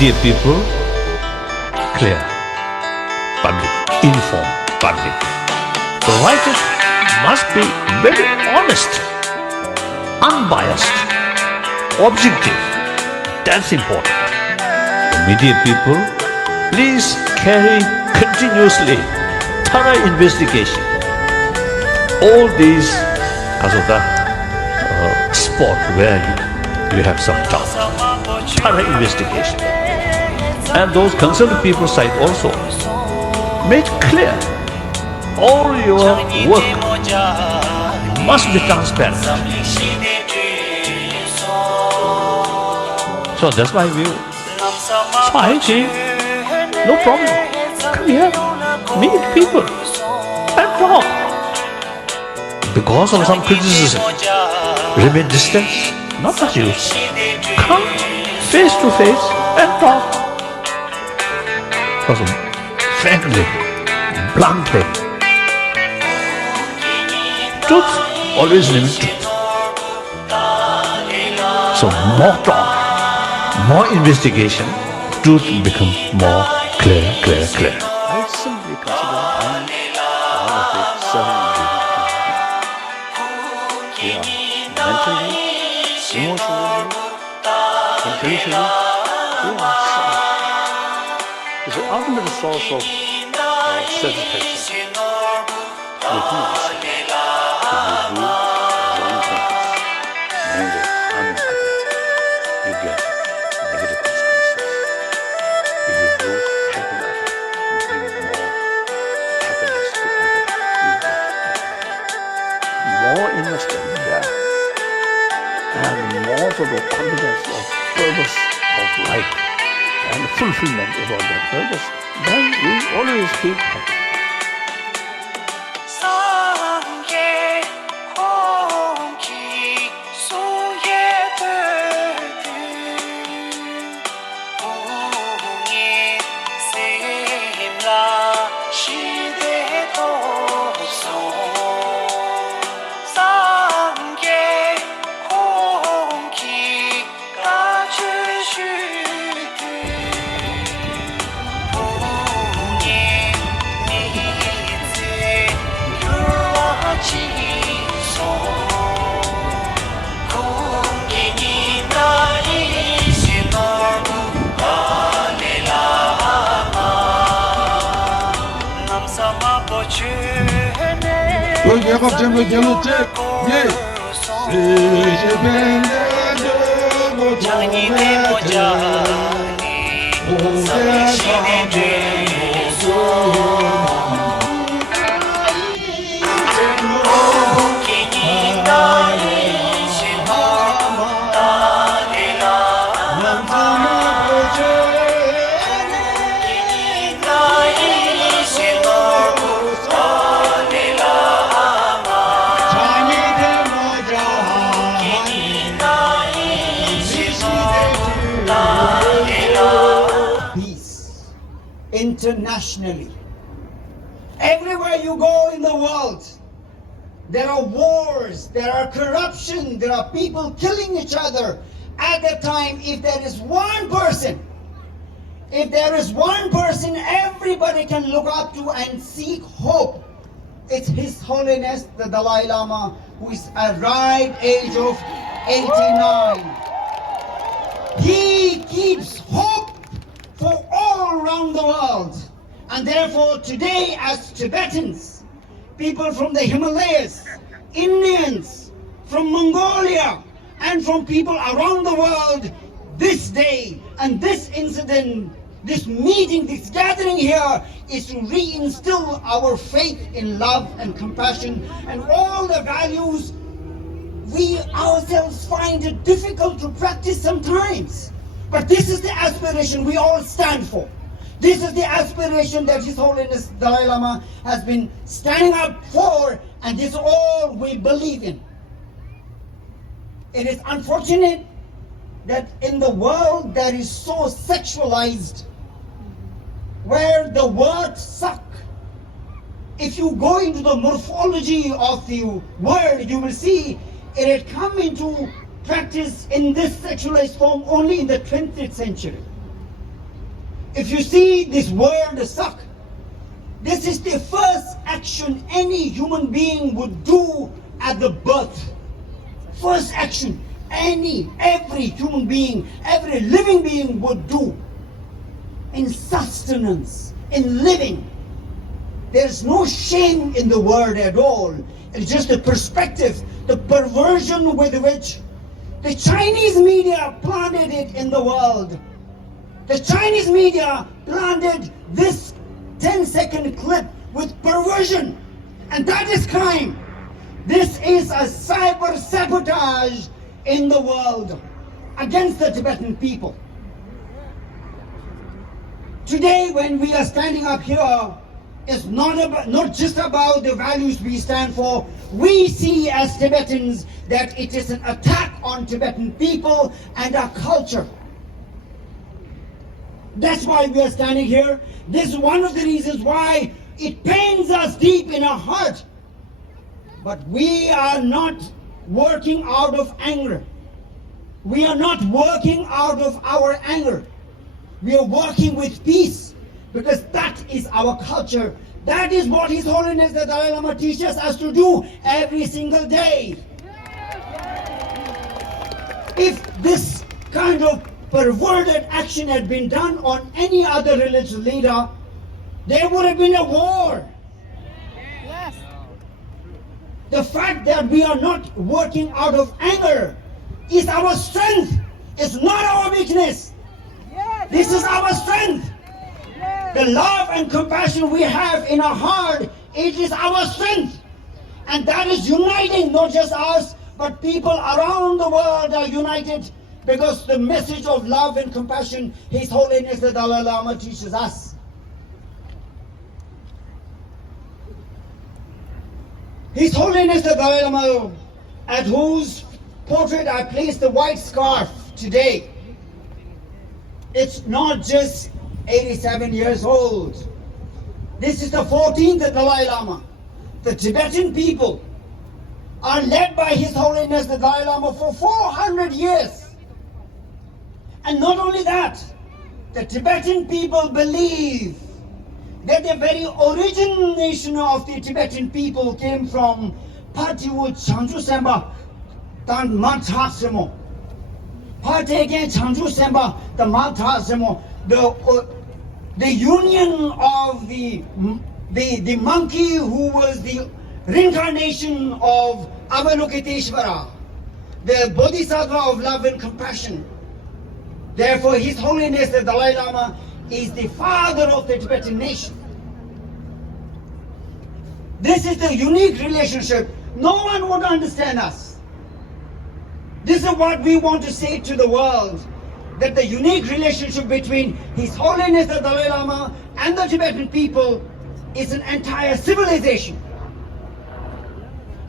Dear people, clear, public, informed, public. The writers must be very honest, unbiased, objective. That's important. The media people, please carry continuously thorough investigation. All these as of the spot where you have some doubt. Thorough investigation. And those concerned people side also make clear all your work must be transparent. So that's my view. So I say, no problem. Come here, meet people and talk. Because of some criticism, remain distant, not much use. Come face to face and talk. Also, frankly, bluntly. Truth always remains truth. So more talk, more investigation, truth will become more clear. I simply consider one of the seven mentally, emotionally, intellectually, it's the ultimate source of satisfaction. Within yourself, if you do wrong things, anger, harming others, you get negative consequences. If you do helping others, you bring more happiness to others, you get more invested in that, and more sort of confidence of purpose of life and fulfillment about that purpose, then you always feel happy. Internationally, everywhere you go in the world, there are wars, there are corruption, there are people killing each other. At that time, if there is one person everybody can look up to and seek hope, it's His Holiness the Dalai Lama, who is at right age of 89. He keeps hope for all around the world. And therefore today, as Tibetans, people from the Himalayas, Indians, from Mongolia, and from people around the world, this day and this incident, this meeting, this gathering here is to reinstill our faith in love and compassion and all the values we ourselves find it difficult to practice sometimes. But this is the aspiration we all stand for. This is the aspiration that His Holiness Dalai Lama has been standing up for, and this is all we believe in. It is unfortunate that in the world that is so sexualized, where the words suck. If you go into the morphology of the word, you will see it had come into practice in this sexualized form only in the 20th century. If you see this word suck, this is the first action any human being would do at the birth. First action every human being, every living being would do in sustenance, in living. There's no shame in the word at all. It's just the perspective, the perversion with which the Chinese media planted it in the world. The Chinese media planted this 10-second clip with perversion, and that is crime. This is a cyber sabotage in the world against the Tibetan people. Today, when we are standing up here, it's not just about the values we stand for. We see as Tibetans that it is an attack on Tibetan people and our culture. That's why we are standing here. This is one of the reasons why it pains us deep in our heart. But we are not working out of anger. We are not working out of our anger. We are working with peace, because that is our culture. That is what His Holiness the Dalai Lama teaches us to do every single day. If this kind of perverted action had been done on any other religious leader, there would have been a war. Yes. The fact that we are not working out of anger is our strength. It's not our weakness. Yes. This is our strength. Yes. The love and compassion we have in our heart, it is our strength. And that is uniting not just us, but people around the world are united because the message of love and compassion His Holiness the Dalai Lama teaches us. His Holiness the Dalai Lama, at whose portrait I placed the white scarf today, it's not just 87 years old. This is the 14th Dalai Lama. The Tibetan people are led by His Holiness the Dalai Lama for 400 years. And not only that, the Tibetan people believe that the very origination of the Tibetan people came from Patiwu Changju Semba Dan Mathasimo. Partake Changju Semba the Mathasimo, the union of the monkey who was the reincarnation of Avalokiteshvara, the Bodhisattva of love and compassion. Therefore, His Holiness the Dalai Lama is the father of the Tibetan nation. This is the unique relationship. No one would understand us. This is what we want to say to the world, that the unique relationship between His Holiness the Dalai Lama and the Tibetan people is an entire civilization.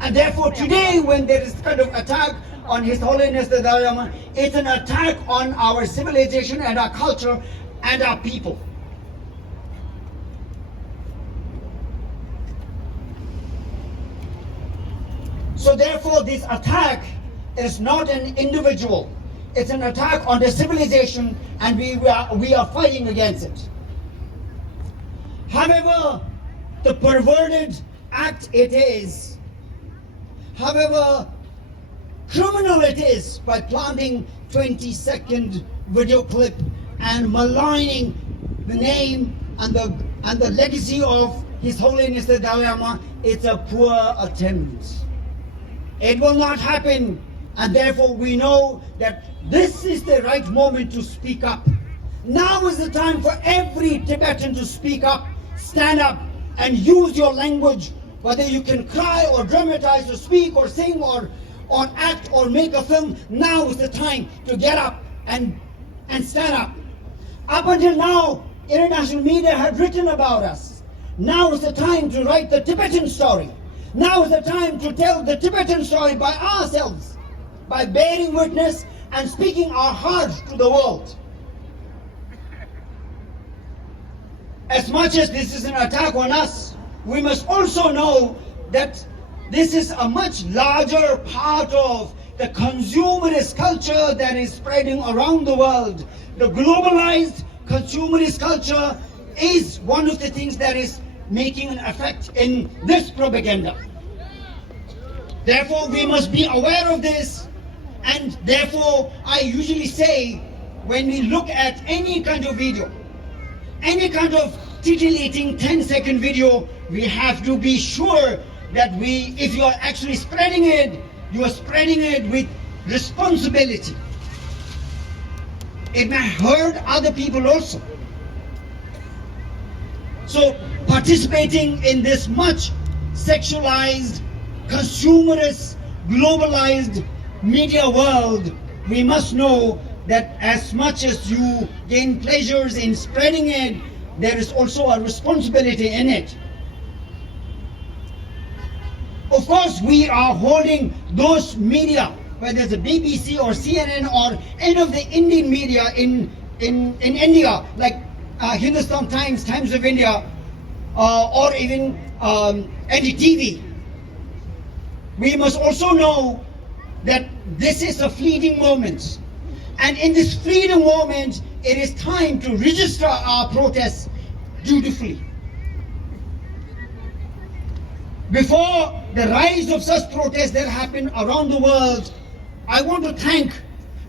And therefore today, when there is kind of attack on His Holiness the Dalai Lama, it's an attack on our civilization and our culture and our people. So therefore this attack is not an individual. It's an attack on the civilization, and we are fighting against it. However, the perverted act it is, however criminal it is, by planting 20-second video clip and maligning the name and the legacy of His Holiness the Dalai Lama, it's a poor attempt. It will not happen, and therefore we know that this is the right moment to speak up. Now is the time for every Tibetan to speak up, stand up, and use your language, whether you can cry or dramatize or speak or sing or act or make a film. Now is the time to get up and stand up. Up until now, international media had written about us. Now is the time to write the Tibetan story. Now is the time to tell the Tibetan story by ourselves, by bearing witness and speaking our hearts to the world. As much as this is an attack on us, we must also know that this is a much larger part of the consumerist culture that is spreading around the world. The globalized consumerist culture is one of the things that is making an effect in this propaganda. Therefore, we must be aware of this, and therefore, I usually say, when we look at any kind of video, any kind of titillating 10-second video, we have to be sure that if you are actually spreading it, you are spreading it with responsibility. It may hurt other people also. So participating in this much sexualized, consumerist, globalized media world, we must know that as much as you gain pleasures in spreading it, there is also a responsibility in it. Of course, we are holding those media, whether it's the BBC or CNN or any of the Indian media in India, like Hindustan Times, Times of India, or even NDTV. We must also know that this is a fleeting moment. And in this fleeting moment, it is time to register our protests dutifully. Before the rise of such protests that happen around the world, I want to thank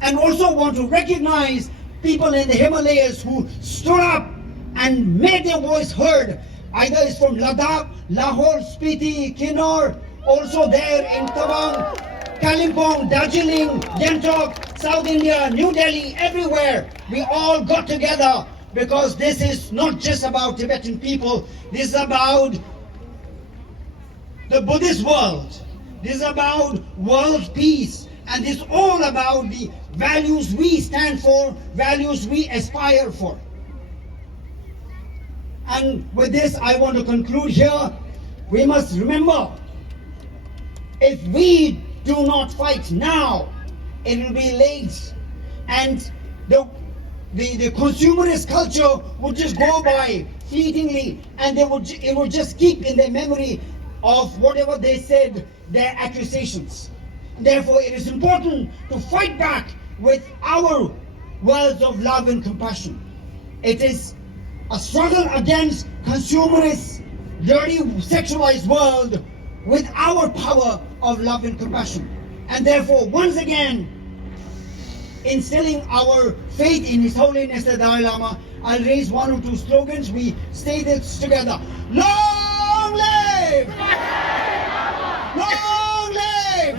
and also want to recognize people in the Himalayas who stood up and made their voice heard. Either it's from Ladakh, Lahore, Spiti, Kinnaur, also there in Tawang, Kalimpong, Darjeeling, Gangtok, South India, New Delhi, everywhere. We all got together because this is not just about Tibetan people. This is about the Buddhist world. This is about world peace. And this is all about the values we stand for, values we aspire for. And with this, I want to conclude here. We must remember, if we do not fight now, it will be late. And the consumerist culture would just go by fleetingly, and it would just keep in their memory of whatever they said, their accusations. Therefore, it is important to fight back with our words of love and compassion. It is a struggle against consumerist, dirty, sexualized world with our power of love and compassion. And therefore, once again, instilling our faith in His Holiness the Dalai Lama, I'll raise one or two slogans. We say this together. Long live! Long live!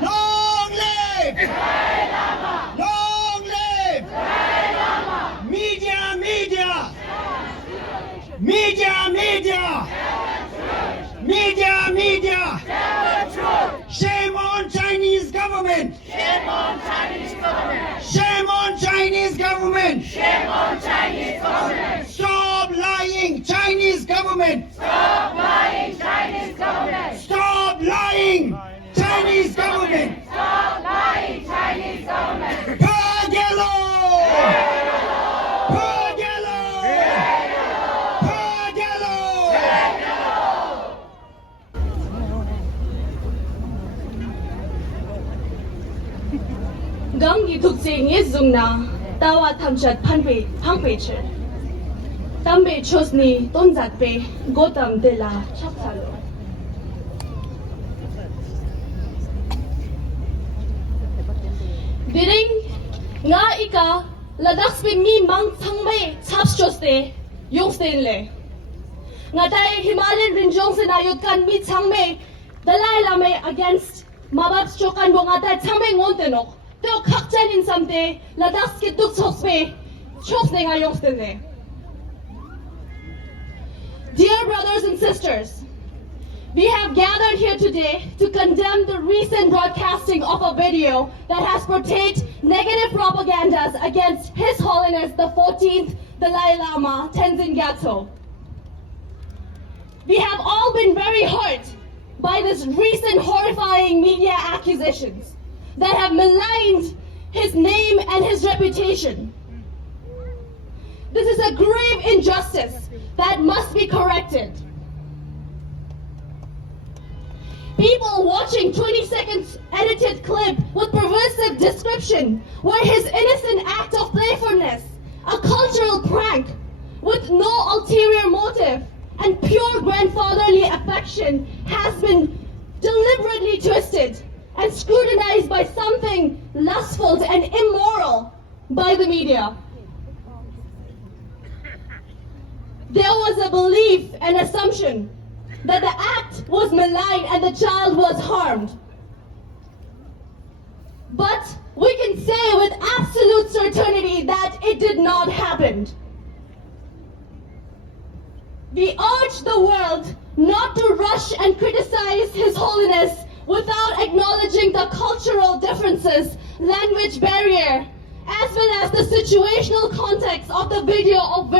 Long live! Long live! Media, media! Media, media! Media, media! Shame on Chinese government! Shame on Chinese government! Shame on Chinese government! Shame on Chinese government! Stop lying, Chinese government! Stop lying, Chinese government! Stop lying, Chinese government! Stop lying, Chinese government! Pagelo! Pagelo! Pagelo! Gang ituk ngi zungna tawa thamchat phangpe che tambe chosni tonjat pe gotam dela chapsalo biring nga ika ladak spe mi mang thangme chaps choste yongsten le nga tai Himalayan rinjong se nayot kan mi changme Dalai Lama against mabab chokan bo nga tai changme ngontenok Teo kakchanin samte ladas ke tuk chospe chosne nga yongstene. Dear brothers and sisters, we have gathered here today to condemn the recent broadcasting of a video that has portrayed negative propagandas against His Holiness the 14th Dalai Lama Tenzin Gyatso. We have all been very hurt by this recent horrifying media accusations that have maligned his name and his reputation. This is a grave injustice that must be corrected. People watching 20 seconds edited clip with perversive description where his innocent act of playfulness a cultural prank with no ulterior motive and pure grandfatherly affection has been deliberately twisted and scrutinized by something lustful and immoral by the media. There was a belief and assumption that the act was malign and the child was harmed. But we can say with absolute certainty that it did not happen. We urge the world not to rush and criticize His Holiness without acknowledging the cultural differences, language barrier, as well as the situational context of the video of